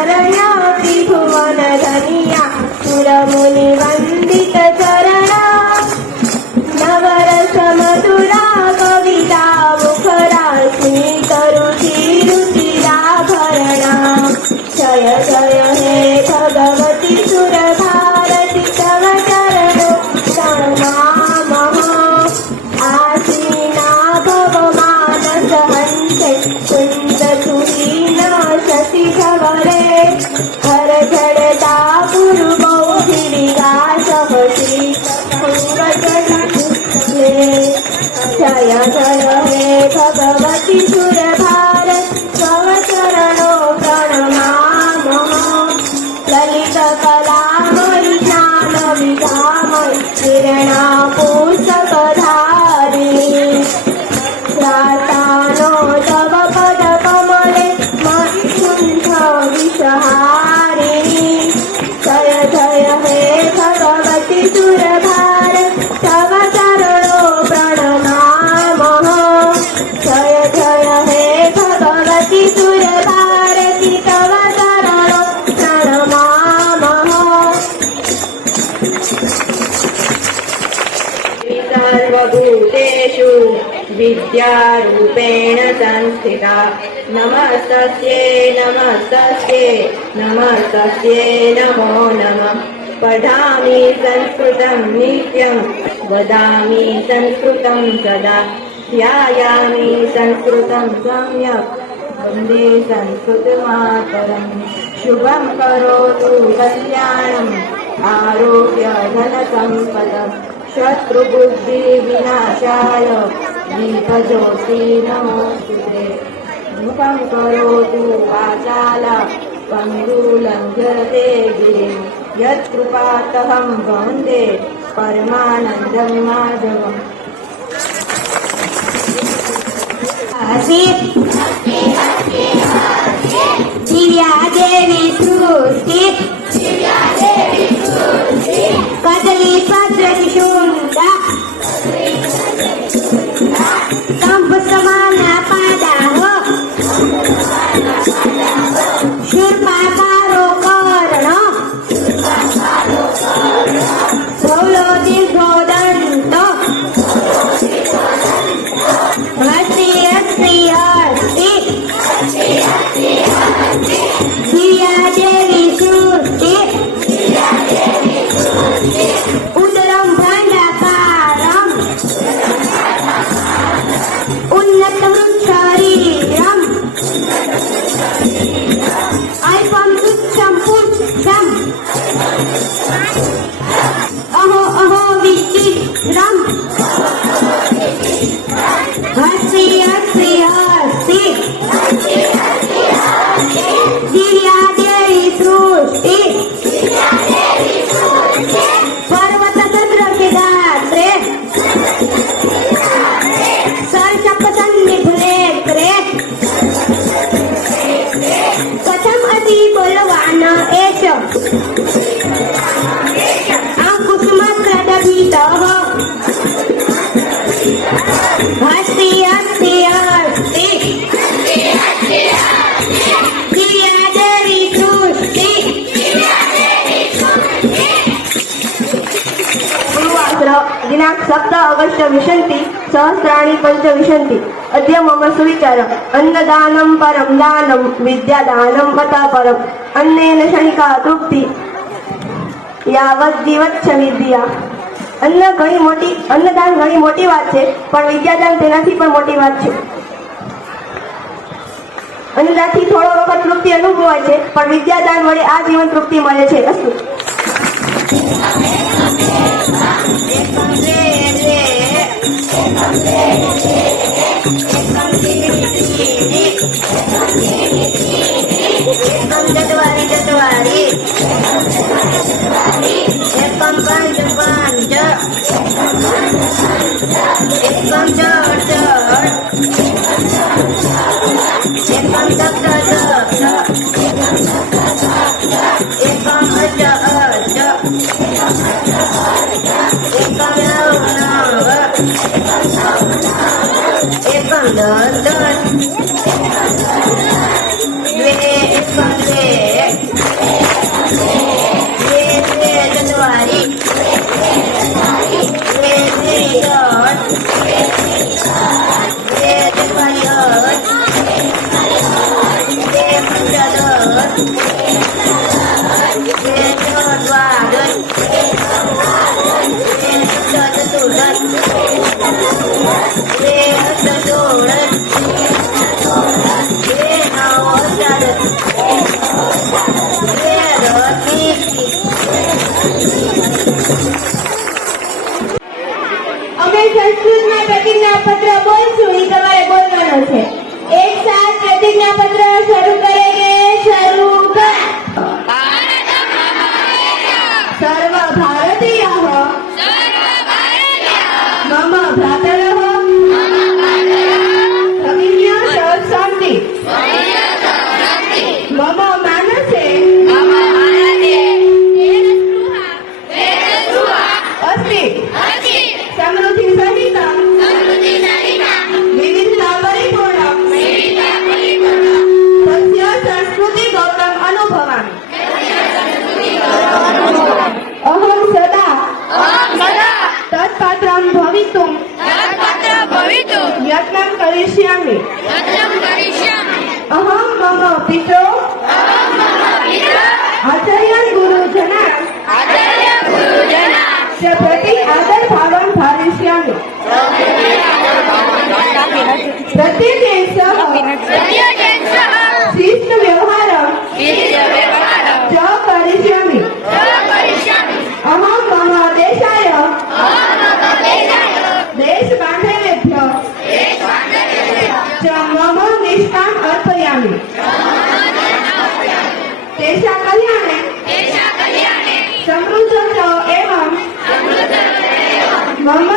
शरण्या त्रिभुवन धनिया सुरमुनि वंदित चरणा नवरस मधुरा कविता मुखरा स्मितरुचि रुचिराभरणा जय जय हे भगवती सुर भारती तव चरणो प्रणमामः आसीना भव मानस हंसे कुंज तुहीना शशि धवरे हर झड़ता गुरु बौद्धि विकास जय जय हे भगवती सुर भारत तव चरणो प्रणमामः ललित कलामयि ज्ञान विधामयि किरणा पुस्तकधारिणी त्रातानो तव पद कमले मत्कुण्ठ विषहारिणी जय जय हे भगवती सुर भारत तव चरणो प्रणमामः जय जय हे भगवती सुर भारती तव चरणो प्रणमामः सर्वभूतेषु विद्यारूपेण संस्थिता नमस्तस्यै नमस्तस्यै नमस्तस्यै नमो नमः पठामि संस्कृतं नित्यं वदामि संस्कृतं सदा ध्यायामि संस्कृतं सम्यक् वन्दे संस्कृतमातरम् शुभं करोतु कल्याणम् आरोग्य धनसम्पदम् शत्रुबुद्धिविनाशाय दीपज्योति नमोस्तुते मुखं करोतु वाचाल पङ्गुलङ्घ्यते गिरिं यत्कृपातहं वन्दे परमानन्दं माधवम् दिव्या देवी सृष्टि कदली पत्र शुंडा कंप समान पादा हो शूर्पाकारो कर्ण धौलो दीर्घो दंत हस्ति हस्ति हस्ति दिव्या देवी सृष्टि उदरं भाण्डाकारम् उन्नतं शरीरम् अल्पं तुच्छं पुच्छम् अहो अहो विचित्रम् हस्ति हस्ति हस्ति दिव्या देवी सृष्टि पर्वत सदृश गात्रे सर्षपसन्निभुनेत्रे कथम् अति बलवान् एष अंकुशमात्रदभितः हस्ति हस्ति हस्ति दिव्या देवी सृष्टि दिनांक 7 ऑगस्ट विशन्ति सहस्राणि पञ्चविंशति अद्य मम सुविचारः अन्नदानं परं दानं विद्यादानं अतः परम् अन्नेन क्षणिका तृप्ति यावत् जीवच्छ विद्या अन्नदान घણી મોટી વાત છે પણ વિદ્યાદાન તેનાથી પણ મોટી વાત છે અન્નદાનથી થોડો વખત તૃપ્તિ અનુભવાય છે પણ વિદ્યાદાન વડે આ જીવન તૃપ્તિ મળે છે અસ્તુ चत्वारि चत्वारि एकं पञ्च पञ्च एकं षट् षट् एकं सप्त सप्त एकं अष्ट अष्ट एकं नव नव एकं दश दश द्वे एकं द्वे प्रतिज्ञापत्र शुरू करेंगे। शुरू कर। सर्व भारतीयः मम भ्रातरः भगिन्या सह सन्ति। मम मानसे अस्ति समृद्धिसहितं विविधतापरिपूर्णं तस्य संस्कृतिगौरवम् अनुभवामि। अहं सदा तत्पात्रं भवितुं यत्नं करिष्यामि। अहं मम पितरौ आचार्यान् गुरुजनान् च प्रति आदरभावं धारयिष्यामि। प्रत्येकेन सह शिष्टव्यवहारं च करिष्यामि। अहं मम देशाय देशबान्धवेभ्यः च मम निष्ठाम् अर्पयामि। तेषां कल्याणे समृद्धौ च एवं मम